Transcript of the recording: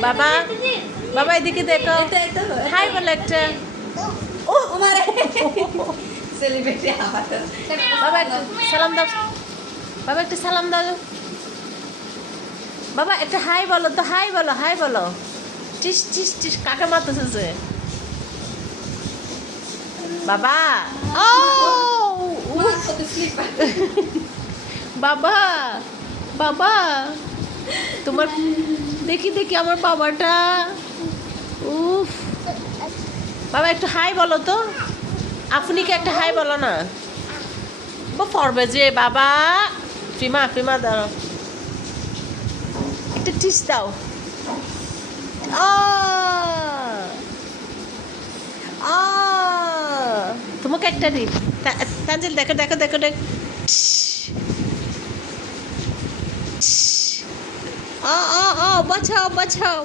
বাবা বাবা এদিকে দেখো হাই বলো একটা ও বাবা একটু সালাম দাও বাবা একটু সালাম দাও বাবা একটা হাই বলো তো হাই বলো টিস টিস টিস কাকে মারতেছে বাবা ও বাবা বাবা তোমার দেখি আমার বাবাটা উফ বাবা একটু হাই বলো তো আপনিকে একটা হাই বলো না পড়বে যে বাবা ফিমা দাও একটা টিস দাও তোমাকে একটা দিই তানজিল দেখো বাঁচাও